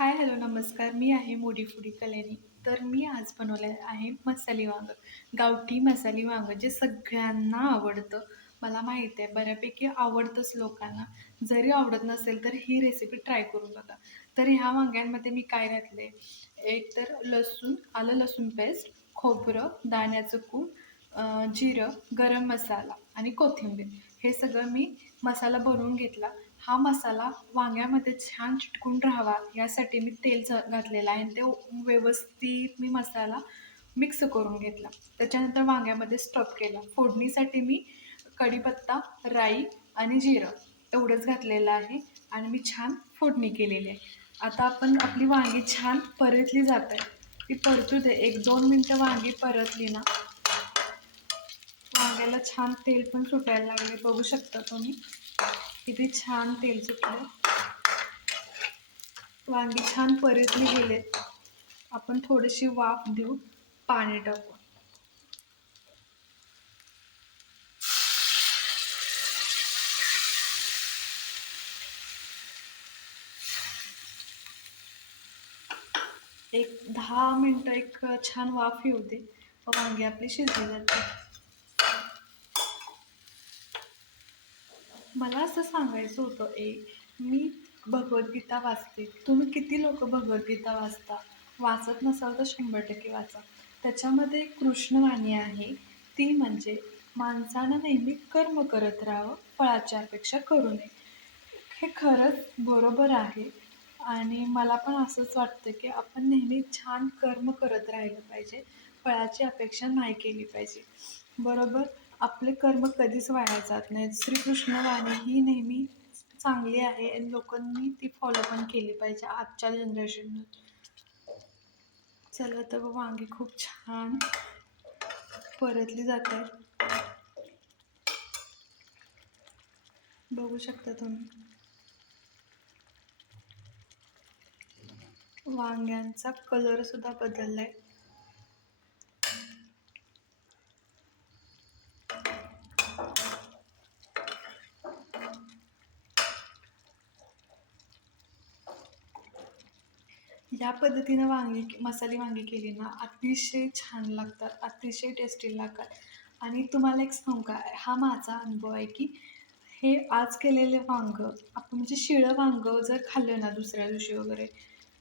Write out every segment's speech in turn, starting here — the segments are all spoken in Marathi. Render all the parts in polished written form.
हाय, हॅलो, नमस्कार. मी आहे मोडी फूडी कल्याणी. तर मी आज बनवले आहे मसाली वांगं. गावठी मसाली वांगं जे सगळ्यांना आवडतं. मला माहीत आहे बऱ्यापैकी आवडतंच लोकांना. जरी आवडत नसेल तर ही रेसिपी ट्राय करून बघा. तर ह्या वांग्यांमध्ये मी काय घातले, एक तर लसूण, आलं लसूण पेस्ट, खोबरं, दाण्याचं कूट, जिरं, गरम मसाला आणि कोथिंबीर हे सगळं मी मसाला बनवून घेतला. हा मसाला वांग्यामध्ये छान चिटकून राहावा यासाठी मी तेल घातलेलं आहे आणि ते व्यवस्थित मी मसाला मिक्स करून घेतला. त्याच्यानंतर वांग्यामध्ये स्टफ केला. फोडणीसाठी मी कढीपत्ता, राई आणि जिरं एवढंच घातलेलं आहे आणि मी छान फोडणी केलेली आहे. आता आपण आपली वांगी छान परतली जात आहे. ती परतू दे. 1-2 मिनटं वांगी परतली ना, वांग्याला छान तेल पण सुटायला लागले. बघू शकता तुम्ही किती छान तेल सुटलं. वांगी छान परतली गेलेत. आपण थोडीशी वाफ देऊ, पाणी टाकून. एक 10 मिनटं छान वाफ येऊ दे. वांगी आपली शिजली जाते. मला असं सांगायचं होतं, मी भगवद्गीता वाचते. तुम्ही किती लोक भगवद्गीता वाचता? वाचत नसाल तर 100% वाचा. त्याच्यामध्ये एक कृष्णवाणी आहे, ती म्हणजे माणसानं नेहमी कर्म करत राहावं, फळाची अपेक्षा करू नये. हे खरंच बरोबर आहे आणि मला पण असंच वाटतं, की आपण नेहमी छान कर्म करत राहिलं पाहिजे. फळाची अपेक्षा नाही केली पाहिजे. बरोबर? आपले कर्म कधीच वाया जात नाहीत. श्रीकृष्ण वाणी ही नेहमी चांगली आहे आणि लोकांनी ती फॉलो पण केली पाहिजे आजच्या जनरेशननं. चला तर वांगी खूप छान परतली जातात. बघू शकता तुम्ही. वांग्यांचा कलर सुद्धा बदललाय. या पद्धतीनं मसाली वांगी केली ना, अतिशय छान लागतात, अतिशय टेस्टी लागतात. आणि तुम्हाला एक सांगू का, हा माझा अनुभव आहे, की हे आज केलेले वांगं आपण म्हणजे शिळं वांगं जर खाल्लं ना दुसऱ्या दिवशी वगैरे,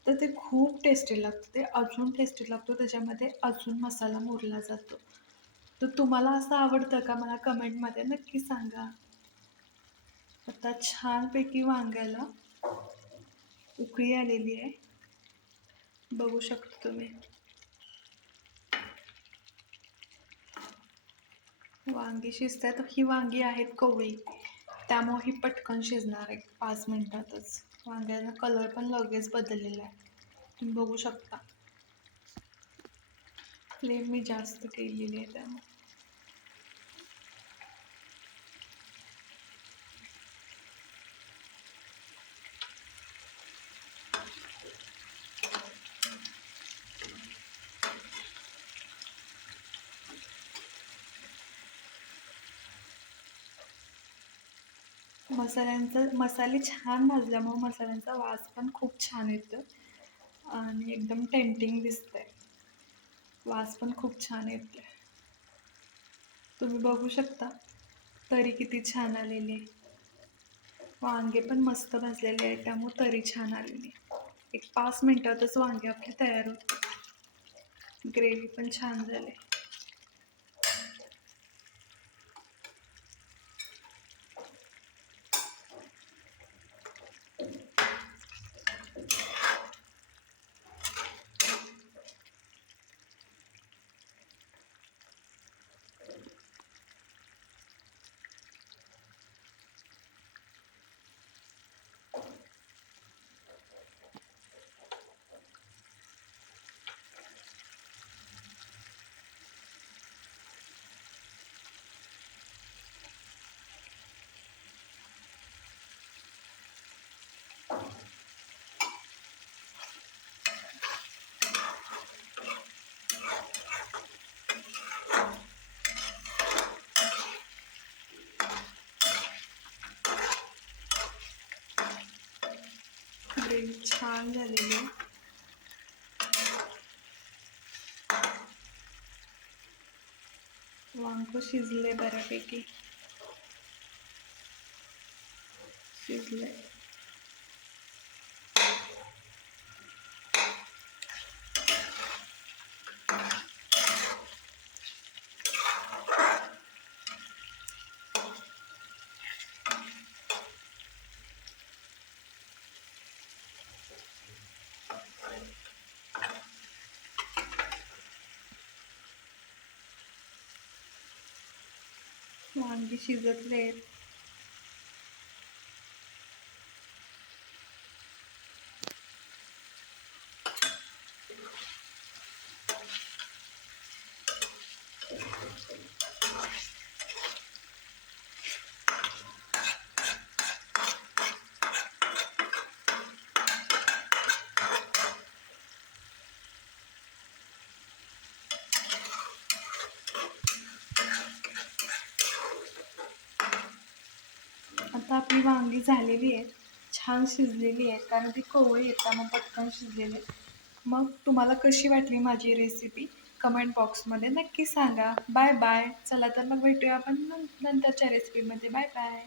तर ते खूप टेस्टी लागतं. ते अजून टेस्टी लागतं. त्याच्यामध्ये अजून मसाला मुरला जातो. तर तुम्हाला असं आवडतं का? मला कमेंटमध्ये नक्की सांगा. आता छानपैकी वांग्याला उकळी आलेली आहे. बघू शकता तुम्ही. वांगी शिजतात. ही वांगी आहेत कवळी, त्यामुळे ही पटकन शिजणार आहे 5 मिनिटातच. वांग्याचा कलर पण लगेच बदललेला आहे. तुम्ही बघू शकता. फ्लेम मी जास्त केलेली आहे त्यामुळे. मसाले छान भाजल्यामुळे मसाल्यांचा वास पण खूप छान येतो आणि एकदम टेम्पटिंग दिसतंय. वास पण खूप छान येतोय. तुम्ही बघू शकता तरी किती छान आलेली आहे. वांगे पण मस्त भाजलेले आहेत त्यामुळे तरी छान आलेली आहे. एक 5 मिनिटातच वांगे आपले तयार होते. ग्रेव्ही पण छान झाली. ग्रेव्ही छान झालेली आहे. वांग शिजले बऱ्यापैकी, शिजले. वांगी शिजतलेत. आता आपली वांगी झालेली आहेत, छान शिजलेली आहेत, कारण ती कवळी आहेत त्यामुळे पटकन शिजलेले. मग तुम्हाला कशी वाटली माझी रेसिपी कमेंट बॉक्समध्ये नक्की सांगा. Bye bye. चला तर मग भेटूया आपण नंतरच्या रेसिपीमध्ये. Bye bye.